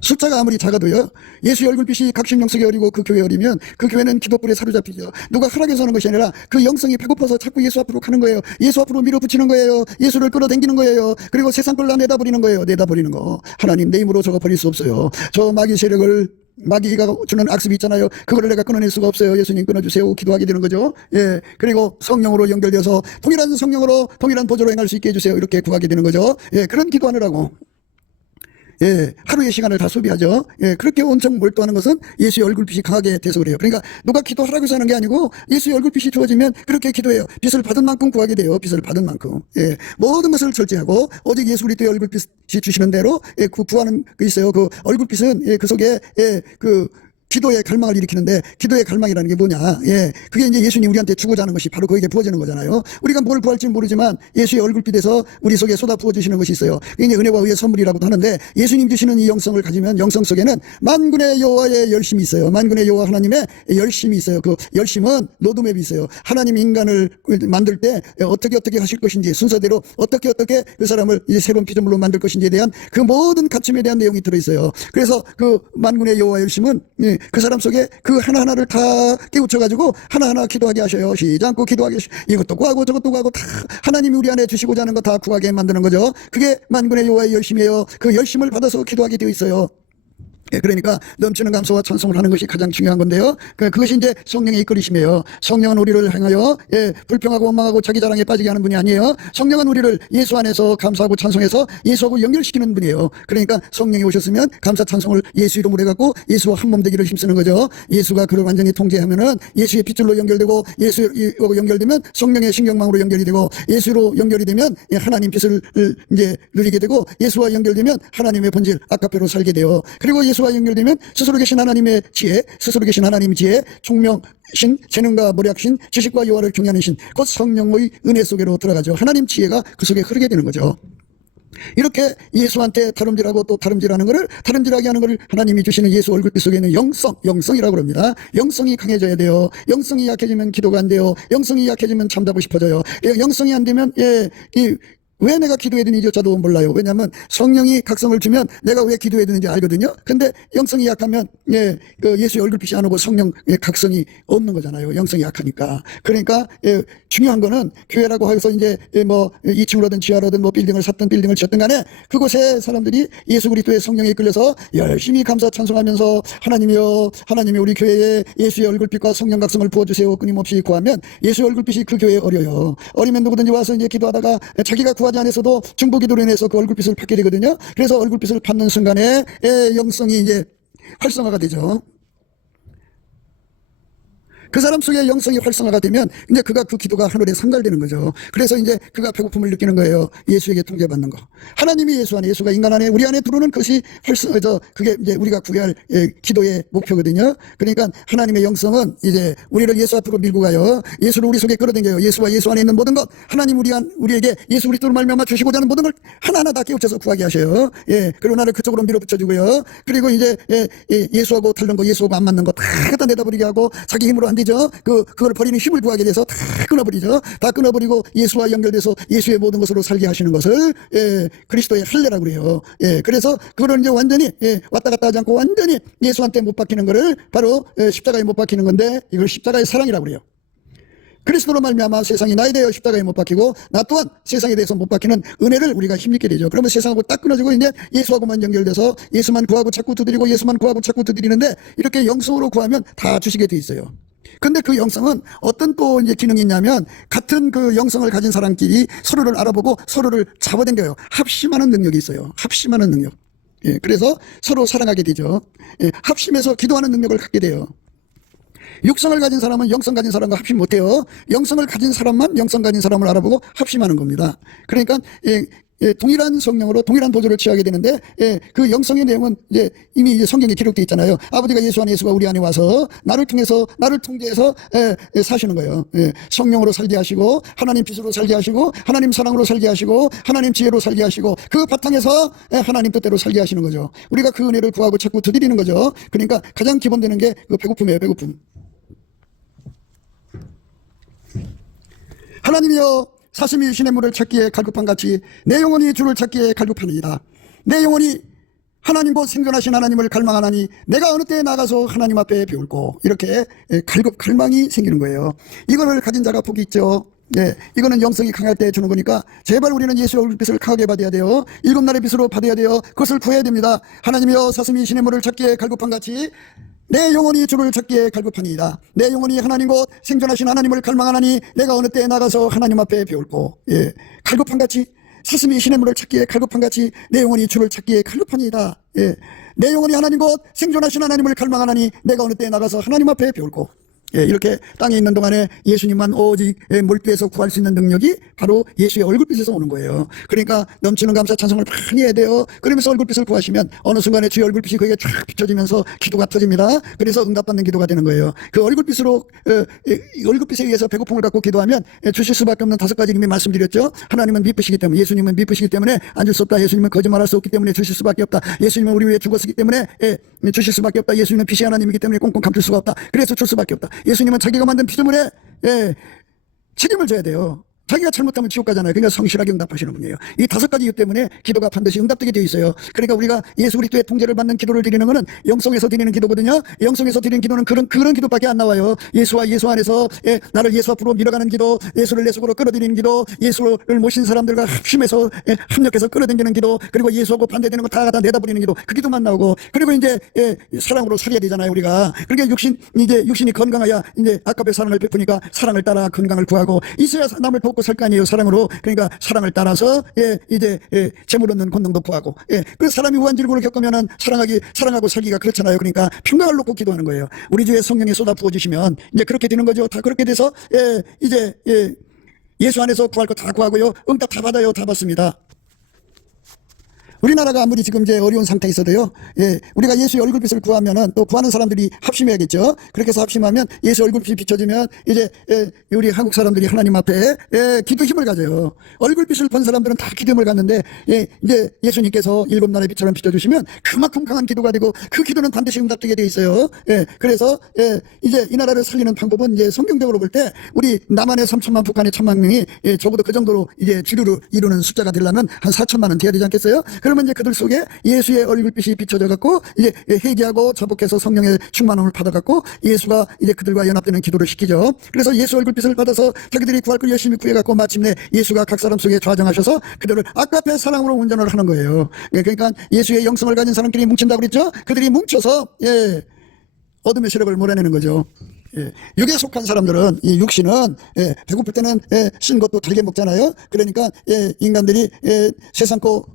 숫자가 아무리 작아도요, 예수의 얼굴빛이 각신 영성에 어리고 그 교회에 어리면 그 교회는 기도불에 사로잡히죠. 누가 하락해서 하는 것이 아니라 그 영성이 배고파서 자꾸 예수 앞으로 가는 거예요. 예수 앞으로 밀어붙이는 거예요. 예수를 끌어당기는 거예요. 그리고 세상 걸 내다버리는 거예요. 내다버리는 거. 하나님 내 힘으로 저거 버릴 수 없어요. 저 마귀 세력을, 마귀가 주는 악습이 있잖아요. 그거를 내가 끊어낼 수가 없어요. 예수님 끊어주세요. 기도하게 되는 거죠. 그리고 성령으로 연결되어서 동일한 성령으로 동일한 보조로 행할 수 있게 해주세요. 이렇게 구하게 되는 거죠. 그런 기도하느라고 하루의 시간을 다 소비하죠. 그렇게 온통 몰두하는 것은 예수의 얼굴빛이 강하게 돼서 그래요. 그러니까 누가 기도하라고 해서 하는 게 아니고 예수의 얼굴빛이 주어지면 그렇게 기도해요. 빛을 받은 만큼 구하게 돼요. 빛을 받은 만큼. 모든 것을 절제하고 오직 예수 그리스도의 얼굴빛이 주시는 대로 구하는 게 있어요. 그 얼굴빛은 그 속에 기도의 갈망을 일으키는데, 기도의 갈망이라는 게 뭐냐? 그게 이제 예수님 우리한테 주고자 하는 것이 바로 거기에 부어지는 거잖아요. 우리가 뭘 구할지는 모르지만 예수의 얼굴빛에서 우리 속에 쏟아 부어주시는 것이 있어요. 그게 이제 은혜와 의의 선물이라고도 하는데, 예수님 주시는 이 영성을 가지면 영성 속에는 만군의 여호와의 열심이 있어요. 만군의 여호와 하나님의 열심이 있어요. 그 열심은 로드맵이 있어요. 하나님 인간을 만들 때 어떻게 하실 것인지, 순서대로 어떻게 그 사람을 이제 새로운 피조물로 만들 것인지에 대한 그 모든 갖춤에 대한 내용이 들어있어요. 그래서 그 만군의 여호와 열심은 그 사람 속에 그 하나하나를 다 깨우쳐가지고 하나하나 기도하게 하셔요. 쉬지 않고 기도하게, 이것도 구하고 저것도 구하고 다 하나님이 우리 안에 주시고자 하는 거 다 구하게 만드는 거죠. 그게 만군의 여호와의 열심이에요. 그 열심을 받아서 기도하게 되어 있어요. 그러니까 넘치는 감사와 찬송을 하는 것이 가장 중요한 건데요. 그것이 이제 성령의 이끌리심이에요. 성령은 우리를 향하여 불평하고 원망하고 자기 자랑에 빠지게 하는 분이 아니에요. 성령은 우리를 예수 안에서 감사하고 찬송해서 예수하고 연결시키는 분이에요. 그러니까 성령이 오셨으면 감사 찬송을 예수 이름으로 해갖고 예수와 한 몸 되기를 힘쓰는 거죠. 예수가 그를 완전히 통제하면은 예수의 핏줄로 연결되고, 예수하고 연결되면 성령의 신경망으로 연결이 되고, 예수로 연결이 되면 하나님 빛을 이제 누리게 되고, 예수와 연결되면 하나님의 본질 아까페로 살게 돼요. 그리고 예수와 연결되면 스스로 계신 하나님의 지혜, 총명신, 재능과 모략신, 지식과 여호와를 경외하는 신, 곧 성령의 은혜 속으로 들어가죠. 하나님 지혜가 그 속에 흐르게 되는 거죠. 이렇게 예수한테 다름질하고 또 다름질하는 것을, 다름질하게 하는 것을 하나님이 주시는 예수 얼굴빛 속에 있는 영성이라고 합니다. 영성이 강해져야 돼요. 영성이 약해지면 기도가 안 돼요. 영성이 약해지면 잠자고 싶어져요. 영성이 안 되면 왜 내가 기도해야 되는지조차도 몰라요. 왜냐하면 성령이 각성을 주면 내가 왜 기도해야 되는지 알거든요. 근데 영성이 약하면 그 예수의 얼굴빛이 안 오고 성령의 각성이 없는 거잖아요. 영성이 약하니까. 그러니까 중요한 거는 교회라고 해서 이제 2층으로든 지하로든 빌딩을 샀든 빌딩을 지었든 간에 그곳에 사람들이 예수 그리스도의 성령에 이끌려서 열심히 감사 찬송하면서 하나님이 우리 교회에 예수의 얼굴빛과 성령 각성을 부어주세요 끊임없이 구하면 예수의 얼굴빛이 그 교회에 어려요. 어리면 누구든지 와서 이제 기도하다가 자기가 구하지 않았어도 중보기도로 인해서 그 얼굴빛을 받게 되거든요. 그래서 얼굴빛을 받는 순간에 영성이 이제 활성화가 되죠. 그 사람 속에 영성이 활성화가 되면 이제 그가 그 기도가 하늘에 상달되는 거죠. 그래서 이제 그가 배고픔을 느끼는 거예요. 예수에게 통제받는 거. 하나님이 예수 안에, 예수가 인간 안에, 우리 안에 들어오는 것이 그게 이제 우리가 구해야 할 기도의 목표거든요. 그러니까 하나님의 영성은 이제 우리를 예수 앞으로 밀고 가요. 예수를 우리 속에 끌어당겨요. 예수와 예수 안에 있는 모든 것, 하나님 우리에게 예수 그리스도로 말미암아 주시고자 하는 모든 걸 하나하나 다 깨우쳐서 구하게 하셔요. 그리고 나를 그쪽으로 밀어붙여주고요. 그리고 이제 예수하고 다른 거, 예수하고 안 맞는 거 다 갖다 내다버리게 하고 자기 힘으로 안 되죠. 그걸 버리는 힘을 구하게 돼서 다 끊어버리죠. 다 끊어버리고 예수와 연결돼서 예수의 모든 것으로 살게 하시는 것을 그리스도의 할례라고 그래요. 그래서 그거를 이제 완전히 왔다 갔다 하지 않고 완전히 예수한테 못 박히는 거를 바로 십자가에 못 박히는 건데 이걸 십자가의 사랑이라고 그래요. 그리스도로 말미암아 세상이 나에 대하여 십자가에 못 박히고 나 또한 세상에 대해서 못 박히는 은혜를 우리가 힘입게 되죠. 그러면 세상하고 딱 끊어지고 이제 예수하고만 연결돼서 예수만 구하고 자꾸 두드리고 예수만 구하고 자꾸 두드리는데 이렇게 영성으로 구하면 다 주시게 돼 있어요. 근데 그 영성은 어떤 또 이제 기능이 있냐면 같은 그 영성을 가진 사람끼리 서로를 알아보고 서로를 잡아당겨요. 합심하는 능력이 있어요. 합심하는 능력. 그래서 서로 사랑하게 되죠. 합심해서 기도하는 능력을 갖게 돼요. 육성을 가진 사람은 영성 가진 사람과 합심 못해요. 영성을 가진 사람만 영성 가진 사람을 알아보고 합심하는 겁니다. 그러니까 동일한 성령으로 동일한 도저를 취하게 되는데 그 영성의 내용은 이제 이미 이제 성경에 기록되어 있잖아요. 아버지가 예수 안에, 예수가 우리 안에 와서 나를 통제해서 사시는 거예요. 성령으로 살게 하시고 하나님 빛으로 살게 하시고 하나님 사랑으로 살게 하시고 하나님 지혜로 살게 하시고 그 바탕에서 하나님 뜻대로 살게 하시는 거죠. 우리가 그 은혜를 구하고 자꾸 두드리는 거죠. 그러니까 가장 기본되는 게 그 배고픔이에요. 배고픔. 하나님이여 사슴이 시냇물을 찾기에 갈급한 같이 내 영혼이 주를 찾기에 갈급하니이다. 내 영혼이 하나님 곧 생존하신 하나님을 갈망하나니 내가 어느 때에 나가서 하나님 앞에 배울고 이렇게 갈망이 생기는 거예요. 이거를 가진 자가 복이 있죠. 이거는 영성이 강할 때 주는 거니까 제발 우리는 예수의 얼굴빛을 강하게 받아야 돼요. 7날의 빛으로 받아야 돼요. 그것을 구해야 됩니다. 하나님이여 사슴이 시냇물을 찾기에 갈급한 같이 내 영혼이 주를 찾기에 갈급하니이다. 내 영혼이 하나님 곧 생존하신 하나님을 갈망하나니 내가 어느 때에 나가서 하나님 앞에 배울고 갈급한 같이 사슴이 시냇물을 찾기에 갈급한 같이 내 영혼이 주를 찾기에 갈급하니이다. 내 영혼이 하나님 곧 생존하신 하나님을 갈망하나니 내가 어느 때에 나가서 하나님 앞에 배울고 이렇게 땅에 있는 동안에 예수님만 오직 몰두해서 구할 수 있는 능력이 바로 예수의 얼굴빛에서 오는 거예요. 그러니까 넘치는 감사 찬송을 많이 해야 돼요. 그러면서 얼굴빛을 구하시면 어느 순간에 주의 얼굴빛이 그에게 쫙 비춰지면서 기도가 터집니다. 그래서 응답받는 기도가 되는 거예요. 그 얼굴빛으로 얼굴빛에 의해서 배고픔을 갖고 기도하면 주실 수밖에 없는 5가지 이미 말씀드렸죠. 하나님은 미쁘시기 때문에, 예수님은 미쁘시기 때문에 안 줄 수 없다. 예수님은 거짓말할 수 없기 때문에 주실 수밖에 없다. 예수님은 우리 위해 죽었기 때문에 주실 수밖에 없다. 예수님은 빛이 하나님이기 때문에 꽁꽁 감출 수가 없다. 그래서 줄 수밖에 없다. 예수님은 자기가 만든 피조물에 책임을 져야 돼요. 자기가 잘못하면 지옥 가잖아요. 그러니까 성실하게 응답하시는 분이에요. 이 5가지 이유 때문에 기도가 반드시 응답되게 되어 있어요. 그러니까 우리가 예수 그리스도의 통제를 받는 기도를 드리는 것은 영성에서 드리는 기도거든요. 영성에서 드리는 기도는 그런 기도밖에 안 나와요. 예수와 예수 안에서 나를 예수 앞으로 밀어가는 기도, 예수를 내 속으로 끌어들이는 기도, 예수를 모신 사람들과 합심해서 합력해서 끌어당기는 기도, 그리고 예수하고 반대되는 거 다 갖다 내다버리는 기도, 그 기도만 나오고, 그리고 이제 사랑으로 살아야 되잖아요, 우리가. 그러니까 육신이 건강해야 이제 아까의 사랑을 베푸니까 사랑을 따라 건강을 구하고 있어야 남을 돕고 살 거 아니에요, 사랑으로. 그러니까 사랑을 따라서 이제 재물 얻는 권능도 구하고. 그래서 사람이 우한질고를 겪으면은 사랑하고 살기가 그렇잖아요. 그러니까 평강을 놓고 기도하는 거예요. 우리 주에 성령이 쏟아 부어주시면 이제 그렇게 되는 거죠. 다 그렇게 돼서 이제 예수 안에서 구할 거 다 구하고요, 응답 다 받아요. 다 받습니다. 우리나라가 아무리 지금 이제 어려운 상태에 있어도요, 우리가 예수의 얼굴빛을 구하면은 또 구하는 사람들이 합심해야겠죠. 그렇게 해서 합심하면 예수 얼굴빛이 비춰지면 이제 우리 한국 사람들이 하나님 앞에 기도 힘을 가져요. 얼굴빛을 본 사람들은 다 기도 힘을 갖는데 이제 예수님께서 7날의 빛처럼 비춰주시면 그만큼 강한 기도가 되고 그 기도는 반드시 응답되게 돼 있어요. 그래서 이제 이 나라를 살리는 방법은 이제 성경적으로 볼 때 우리 남한의 3천만, 북한의 1,000만 명이 적어도 그 정도로 이제 주류를 이루는 숫자가 되려면 한 4천만은 돼야 되지 않겠어요? 그러면 이제 그들 속에 예수의 얼굴빛이 비춰져 갖고 이제 회개하고 자복해서 성령의 충만함을 받아 갖고 예수가 이제 그들과 연합되는 기도를 시키죠. 그래서 예수 얼굴빛을 받아서 자기들이 구할 걸 열심히 구해 갖고 마침내 예수가 각 사람 속에 좌정하셔서 그들을 아까페 사랑으로 운전을 하는 거예요. 그러니까 예수의 영성을 가진 사람끼리 뭉친다고 그랬죠. 그들이 뭉쳐서 어둠의 세력을 몰아내는 거죠. 육에 속한 사람들은, 이 육신은 배고플 때는 신 것도 달게 먹잖아요. 그러니까 인간들이 세상 거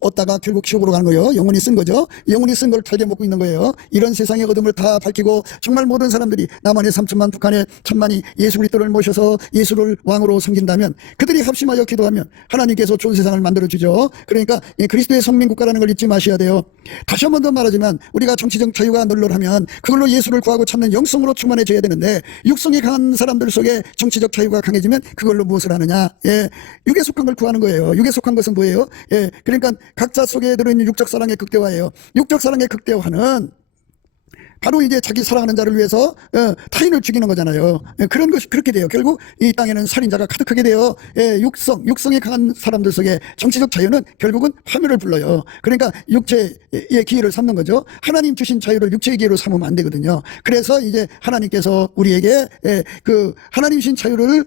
얻다가 결국 지옥으로 가는 거예요. 영혼이 쓴 거죠. 영혼이 쓴 걸 털게 먹고 있는 거예요. 이런 세상의 어둠을 다 밝히고 정말 모든 사람들이 남한의 3천만 북한의 1,000만이 예수 그리스도를 모셔서 예수를 왕으로 섬긴다면 그들이 합심하여 기도하면 하나님께서 좋은 세상을 만들어주죠. 그러니까 그리스도의 성민국가라는 걸 잊지 마셔야 돼요. 다시 한 번 더 말하지만 우리가 정치적 자유가 널널하면 그걸로 예수를 구하고 찾는 영성으로 충만해져야 되는데 육성이 강한 사람들 속에 정치적 자유가 강해지면 그걸로 무엇을 하느냐. 육에 속한 걸 구하는 거예요. 육에 속한 것은 뭐예요? 그러니까 각자 속에 들어있는 육적 사랑의 극대화예요. 육적 사랑의 극대화는 바로 이제 자기 사랑하는 자를 위해서 타인을 죽이는 거잖아요. 그런 것이 그렇게 돼요. 결국 이 땅에는 살인자가 가득하게 돼요. 육성이 강한 사람들 속에 정치적 자유는 결국은 파멸을 불러요. 그러니까 육체의 기회를 삼는 거죠. 하나님 주신 자유를 육체의 기회로 삼으면 안 되거든요. 그래서 이제 하나님께서 우리에게 그 하나님 주신 자유를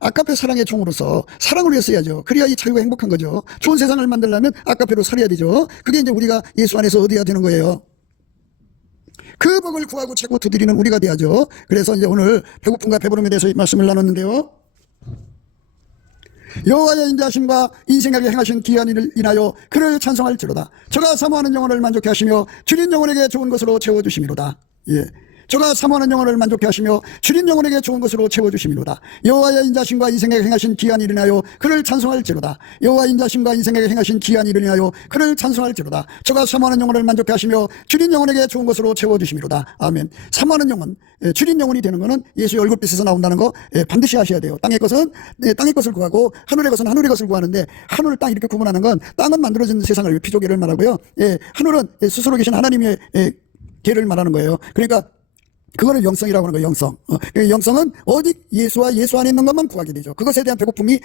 아까페 사랑의 종으로서 사랑을 위해 써야죠. 그래야 이 자유가 행복한 거죠. 좋은 세상을 만들려면 아까페로 살아야 되죠. 그게 이제 우리가 예수 안에서 얻어야 되는 거예요. 그 복을 구하고 찾고 두드리는 우리가 돼야죠. 그래서 이제 오늘 배고픔과 배부름에 대해서 말씀을 나눴는데요. 여호와의 인자하심과 인생에게 행하신 기한 일을 인하여 그를 찬송할지로다. 저가 사모하는 영혼을 만족해 하시며 주린 영혼에게 좋은 것으로 채워주심이로다. 저가 사모하는 영혼을 만족해 하시며 주린 영혼에게 좋은 것으로 채워주심이로다. 여호와의 인자심과 인생에게 행하신 기한 일을 인하여 그를 찬송할지로다. 여호와의 인자심과 인생에게 행하신 기한 일을 인하여 그를 찬송할지로다. 저가 사모하는 영혼을 만족해 하시며 주린 영혼에게 좋은 것으로 채워주심이로다. 아멘. 사모하는 영혼, 주린 영혼이 되는 것은 예수의 얼굴빛에서 나온다는 거 반드시 아셔야 돼요. 땅의 것은 땅의 것을 구하고 하늘의 것은 하늘의 것을 구하는데 하늘 땅 이렇게 구분하는 건 땅은 만들어진 세상을 피조계를 말하고요. 하늘은 스스로 계신 하나님의 계를 말하는 거예요. 그러니까 그거를 영성이라고 하는 거예요. 영성. 영성은 오직 예수와 예수 안에 있는 것만 구하게 되죠. 그것에 대한 배고픔이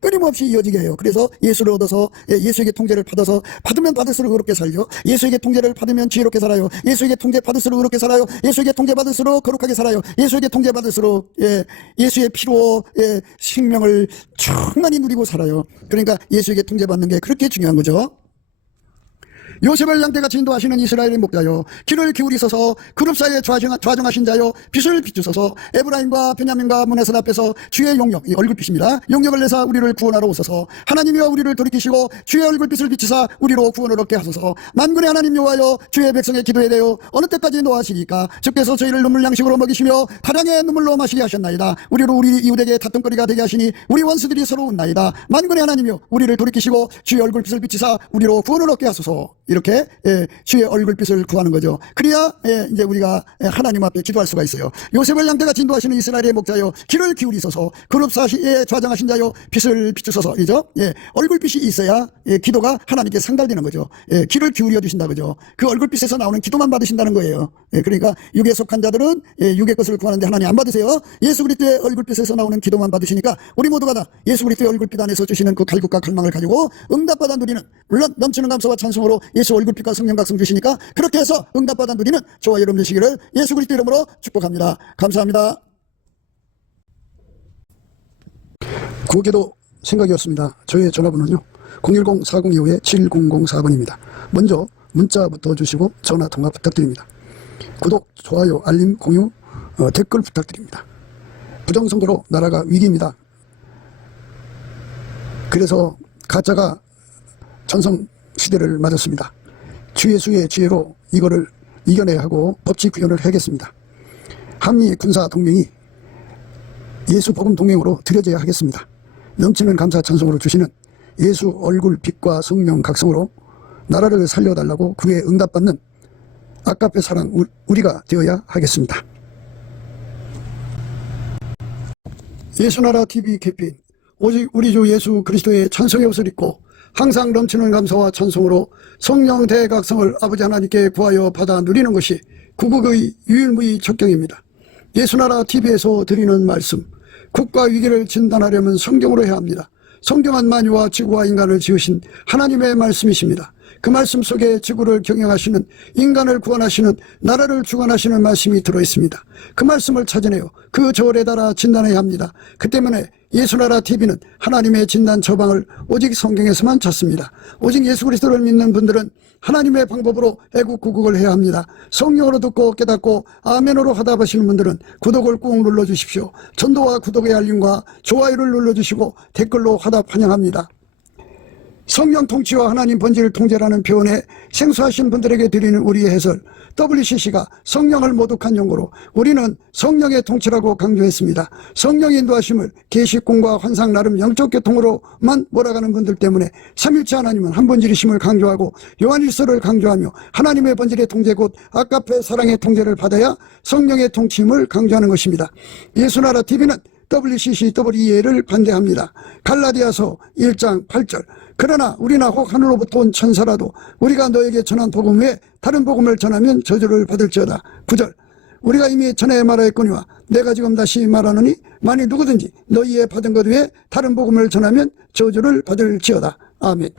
끊임없이 이어지게 해요. 그래서 예수를 얻어서 예수에게 통제를 받아서 받으면 받을수록 의롭게 살죠. 예수에게 통제를 받으면 지혜롭게 살아요. 예수에게 통제 받을수록 의롭게 살아요. 예수에게 통제 받을수록 거룩하게 살아요. 예수에게 통제 받을수록 예수의 피로 생명을 충만히 누리고 살아요. 그러니까 예수에게 통제 받는 게 그렇게 중요한 거죠. 요셉을 양떼같이 인도하시는 이스라엘의 목자여, 귀를 기울이소서. 그룹 사이에 좌정하신 자여, 빛을 비추소서. 에브라임과 베냐민과 문에서 앞에서 주의 용력, 얼굴빛입니다. 용력을 내사 우리를 구원하러 오소서. 하나님이여 우리를 돌이키시고 주의 얼굴빛을 비추사 우리로 구원을 얻게 하소서. 만군의 하나님 여호와여, 주의 백성의 기도에 대하여 어느 때까지 노하시리까? 주께서 저희를 눈물 양식으로 먹이시며 다량의 눈물로 마시게 하셨나이다. 우리로 우리 이웃에게 다툼거리가 되게 하시니 우리 원수들이 서러운나이다. 만군의 하나님이여 우리를 돌이키시고 주의 얼굴빛을 비추사 우리로 구원을 얻게 하소서. 이렇게 주의 얼굴빛을 구하는 거죠. 그래야 이제 우리가 하나님 앞에 기도할 수가 있어요. 요셉을 양떼같이 인도하시는 이스라엘의 목자여, 귀를 기울이소서. 그룹 사이에 좌정하신 자여, 빛을 비추소서. 이죠? 얼굴빛이 있어야 기도가 하나님께 상달되는 거죠. 귀를 기울여 주신다 그죠. 그 얼굴빛에서 나오는 기도만 받으신다는 거예요. 그러니까 육에 속한 자들은 육의 것을 구하는데 하나님 안 받으세요. 예수 그리스도의 얼굴빛에서 나오는 기도만 받으시니까 우리 모두가 다 예수 그리스도의 얼굴빛 안에서 주시는 그 갈급과 갈망을 가지고 응답받아 누리는, 물론 넘치는 감사와 찬송으로 예수 얼굴빛과 성령 각성 주시니까 그렇게 해서 응답받아 누리는 저와 여러분 되시기를 예수 그리스도 이름으로 축복합니다. 감사합니다. 구기도 생각이었습니다. 저의 전화번호는요 010-4025-7004번입니다. 먼저 문자부터 주시고 전화 통화 부탁드립니다. 구독, 좋아요, 알림, 공유, 댓글 부탁드립니다. 부정선거로 나라가 위기입니다. 그래서 가짜가 전성시대를 맞았습니다. 주 예수의 지혜로 이거를 이겨내야 하고 법치 구현을 해야겠습니다. 한미 군사 동맹이 예수 복음 동맹으로 들여져야 하겠습니다. 넘치는 감사 찬송으로 주시는 예수 얼굴 빛과 성령 각성으로 나라를 살려달라고 그에 응답받는 아까페 사랑 우리가 되어야 하겠습니다. 예수나라 TV 캠페인, 오직 우리 주 예수 그리스도의 찬송의 옷을 입고 항상 넘치는 감사와 찬송으로 성령 대각성을 아버지 하나님께 구하여 받아 누리는 것이 구국의 유일무이 척경입니다. 예수나라 TV에서 드리는 말씀, 국가 위기를 진단하려면 성경으로 해야 합니다. 성경은 만유와 지구와 인간을 지으신 하나님의 말씀이십니다. 그 말씀 속에 지구를 경영하시는, 인간을 구원하시는, 나라를 주관하시는 말씀이 들어있습니다. 그 말씀을 찾아내어 그 저울에 따라 진단해야 합니다. 그 때문에 예수나라 TV는 하나님의 진단 처방을 오직 성경에서만 찾습니다. 오직 예수 그리스도를 믿는 분들은 하나님의 방법으로 애국구국을 해야 합니다. 성령으로 듣고 깨닫고 아멘으로 화답하시는 분들은 구독을 꾹 눌러주십시오. 전도와 구독의 알림과 좋아요를 눌러주시고 댓글로 화답 환영합니다. 성령 통치와 하나님 본질 통제라는 표현에 생소하신 분들에게 드리는 우리의 해설, WCC가 성령을 모독한 용어로 우리는 성령의 통치라고 강조했습니다. 성령 인도하심을 계시공과 환상 나름 영적 교통으로만 몰아가는 분들 때문에 삼일체 하나님은 한 본질이심을 강조하고 요한일서를 강조하며 하나님의 본질의 통제 곧 아까페 사랑의 통제를 받아야 성령의 통치임을 강조하는 것입니다. 예수나라 TV는 WCCWEA를 반대합니다. 갈라디아서 1장 8절. 그러나 우리나 혹 하늘로부터 온 천사라도 우리가 너에게 전한 복음 외에 다른 복음을 전하면 저주를 받을지어다. 9절. 우리가 이미 전에 말하였거니와 내가 지금 다시 말하노니 만일 누구든지 너희의 받은 것 외에 다른 복음을 전하면 저주를 받을지어다. 아멘.